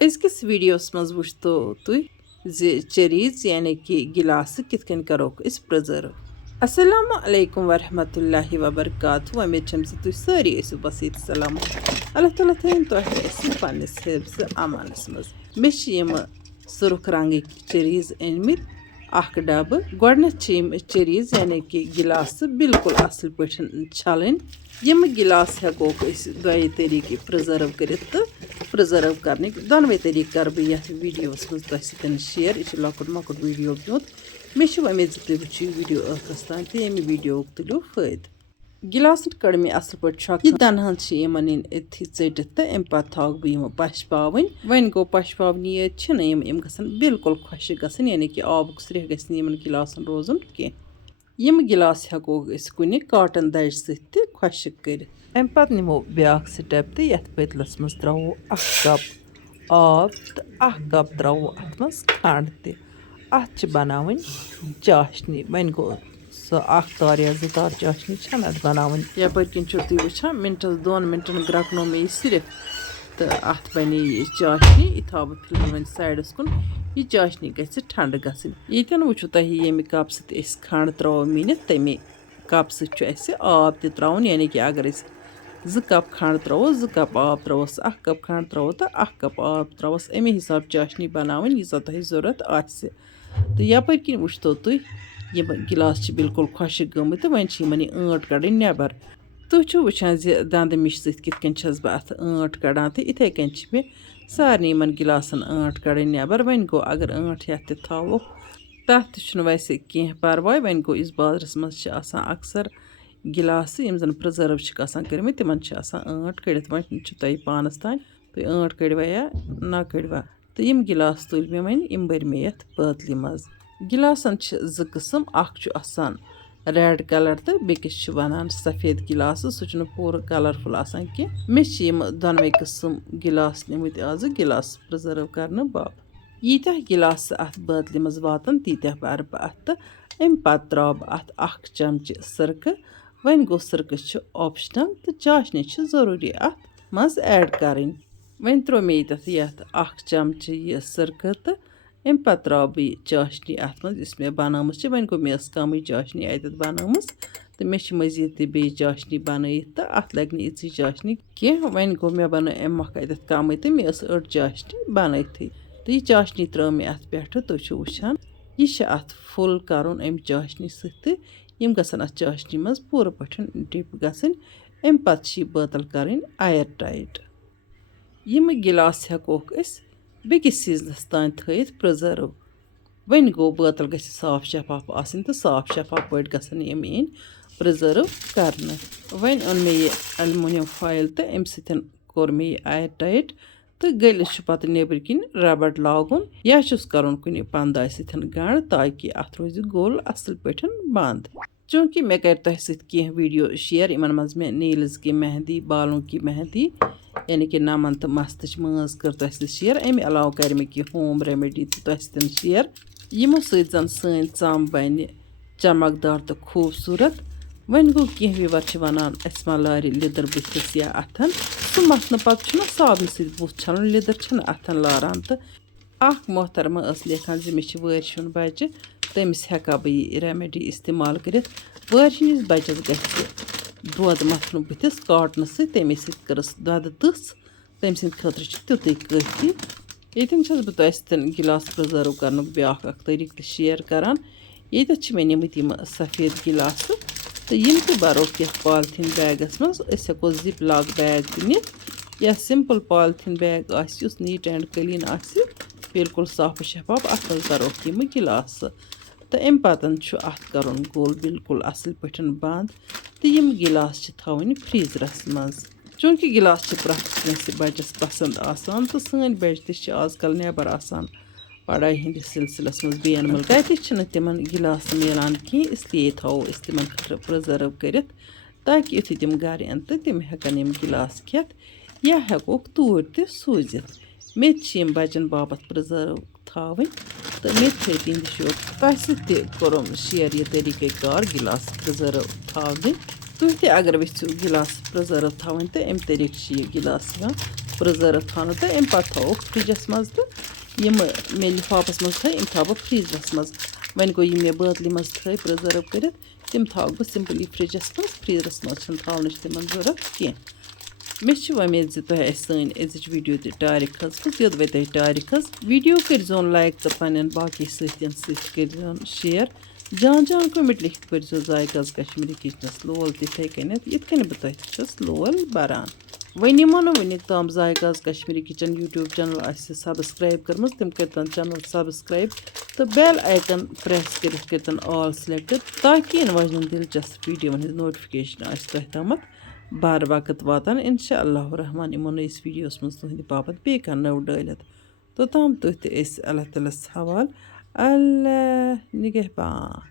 Azkis videos maz wuchto tui cherries yani ki gilas kit ken karok is preserve. Assalamu alaikum wa rahmatullahi wa barakatuh. Wa me chamsi tui sari isu basit salam. Allah tala tayin to isi panis hebs amanis maz. Meshi yema suruk rangi cherries enmit akh dab godna chim cherries yani ki gilas bilkul asl pöthen chalin. Yem gilas heko is doye tariqe preserve karit preserve करने दोनों तरीके कर बह ये videos मज तुम share यह लकुट मकुट video ब्योत मे उम्मीद तुम वो वीडियो ٲخرس तान तो ये वीडियो तुलो फायद गिलास कड़ मे असल पे यह दनहन इन अथी टित तो अम पे थक बह पश पावन वन गो पश पावन यम गसन बिल्कुल खुश गसन यानी कि आबुक स्रेह गन गिलासन रोजन कह यम गिलास हेको कुन काटन दज सत खुश कर अम पे नमो ब्या स्टेप तो ये पतलस मज त्रो कप आब तो कप त्रो अत मज खंड तथ बनावन चाशनी वन गो सो तार या तार चाशनी अत बनावन यपर किन तुम वुचान मिनटस 2 मिनटन ग्रकनो मे सिर्फ तो अत बने यह चाशनी यह थो बह फिलहाल वन साइडस कुन यह चाशनी गि ठंड गन यन वो तुम ये कप सत खंड त्रो मीनित तमे कप सत आब त्रावन यानी कि अगर 2 कप खंड त्रोस 2 कप आब त्रोस 1 कप खंड त्रो तो 1 कप आब त्रोस अमे हिसाब चाशनी बनावन यीजा तुम जरूरत आसि तो यपर किन वो तुम ये गिलास बिल्कुल खुश गमत वन ٲंट कड़न नबर तुम वुचान दंद मिश सत बह अत ٲंट कड़ान तो इथे कन मे सारे गिलासन ٲंट कड़न नबर वन गो अगर ٲंट ये थो तथ वैसे कह परवाय वन गो इस बाजरस मज अक्सर गिलास यम जन प्रिजर्व कर्म तिमन ٲंट कड़ित वन तुम पानस तान तुम ٲंट कड़वा या ना कड़वा तो यम गिलास तुल मे वन यम बर मे ये पतली मज गिलासन 2 किस्म आसान रेड कलर तो बेकिस वनान सफ़ेद गिलास सह पूरा कलरफुल कह मे दोनवे किस्म गिलास नमित आज गिलास प्रिजर्व करने बाप यीत्या गिलास अत बतलि मज वातन तीत्या बर बह अत अम पत् त्रा बह अत 1 चमच सिरक वन गो सिरक ऑप्शनल तो चाशनी जरूरी अत मज ऐड करें वन त्रो मे ये 1 चमच यह सिरक तो अम पे त्रा बह चाशनी अत मज मे बनाम वन गो मे कम चाशनी अत बनाम तो मे मजीद बे चाशनी बन तो अत लग इतनी चाशनी कह वन गो मे बन अम मख अत कम तो मे अड़ चाशनी बन तो यह चाशनी त्रा मे अत पे तुम वुचान यह अत फुल कर अम चाशनी सम गसन अत चाशनी मज पूरा पठन डिप गसन अम पे बोतल कर आयर टाइट यम गिलास हेकोक बेकिस सीजनस तान थत प्रिजर्व वन गो बोतल ग साफ शफाफ आसन तो साफ शफाफ पे गसन यम इन प्रिजर्व करने वन ओन मे यह एलुमिनियम फॉइल तो अम कोर मे आयर टाइट तो गलिस पे नेबर किन रबड़ लागुन या कर कुन पंदाय गंड ताकि अत रोज गोल असल पे बंद चूँकि मे कर तुम सह वीडियो शेयर इन मज मे नील्स की मेहंदी बालों की मेहंदी यानी कि नमन तो मस्त मज कर तुम शेयर अमे अलाव कर मे कह होम रेमेडी तो तुम शेयर यमो सन सन बन चमकदार तो खूबसूरत वन गो कह व्यूवर वनान मा लार लिदर बुथस या अथन सह मथन पे साबन सत बुथ छलन लिदर अथन लारान तो मोहतरमा लेखान मे वर्षुन बच्चे तमिस हेका बह यह रेमेडी इस्तेमाल कर वर्षिनिस बच्चस दोद मथन बुथस काटन तमे सस दद तस तम सद खतर तुत काफी यन बह तुम गिलास प्रिजर्व कर ब्या तरीक शेयर करान ये मे नमित सफ़ेद गिलास तो यम तो बरोक ये पॉलिथीन बैगस मज हेको जिप लॉक बैग नित या सिंपल पॉलिथीन बैग उस नीट एंड क्लीन बिल्कुल साफ शफाफ अत मज बरोक यम गिलास तो अम पतन अत कर गोल बिल्कुल असल पे बंद तो यम गिलास थवन फ्रीजरस मज चूँकि गिलास प्रथ कह बच्चस पसंद आसान तो सन बच्चे आजकल नेबर आसान पढ़ाई हंदिस सिलसिलस मज बेन मुल्क तत तिम गिलास मिलान कह इसलिए थो तिम खतर प्रिजर्व कर ताकि युथु तिम गर अन तो तिम हेकन यम गिलास खेत या हेकोक तूर त सूजित मे बच्चन बाबत प्रिजर्व थवन तो मे तिंद शौक तुम शेयर यह तरीक़ार गिलास प्रिजर्व थवन तुम अगर वेचु गिलास प्रिजर्व थवन तो अम तरीक यह गिलास پرٛزٲرٕو تھاونہٕ تہٕ اَمہِ پَتہٕ تھاووکھ فرٛجَس منٛز تہٕ یِم مےٚ لِفاپَس منٛز تھٲے یِم تھاو بہٕ فرٛیٖزرَس منٛز. وۄنۍ گوٚو یِم مےٚ بٲتلہِ منٛز تھٲے پرٛزٲرٕو کٔرِتھ تِم تھاوَکھ بہٕ سِمپٕلی فرٛجَس منٛز. فرٛیٖزرَس منٛز چھِنہٕ تھاونٕچ تِمَن ضوٚرَتھ کینٛہہ. مےٚ چھِ وۄمید زِ تۄہہِ آسہِ سٲنۍ أزِچ ویٖڈیو تہِ ٹارِک کھٔژ یوٚدوَے تۄہہِ ٹارِک کھٔژ. ویٖڈیو کٔرۍزیون لایک تہٕ پنٛنٮ۪ن باقٕے سۭتۍ کٔرۍزیون شِیَر. جان جان کوٚمٮ۪نٛٹ لیکھِتھ بٔرۍزیو ذایقاز کشمیٖری کِچنَس لول تِتھَے کٔنٮ۪تھ یِتھ کٔنۍ بہٕ تۄہہِ چھَس لول بَران. وۄنۍ یِمو نہٕ وٕنیُک تام ذایقاز کشمیٖری کِچَن یوٗٹیوٗب چَنَل آسہِ سبسکرایب کٔرمٕژ تِم کٔرۍتَن چَنَل سبسکرایب تہٕ بیل آیکَن پرٛٮ۪س کٔرِتھ کٔرۍتَن آل سِلٮ۪کٹ تاکہِ یِنہٕ واجنٮ۪ن دِلچسپ ویٖڈیووَن ہِنٛز نوٹِفِکیشن آسہِ تۄہہِ تامَتھ بار وقت واتان. اِنشاء اللہُ رحمٰن یِمو نٔیِس ویٖڈیوَس منٛز تُہٕنٛدِ باپتھ بیٚیہِ کانٛہہ نٔو ڈٲلِتھ. توٚتام تُہۍ تہِ ٲسۍ اللہ تعالیٰ ہَس حوال. اللہ نِگہبان.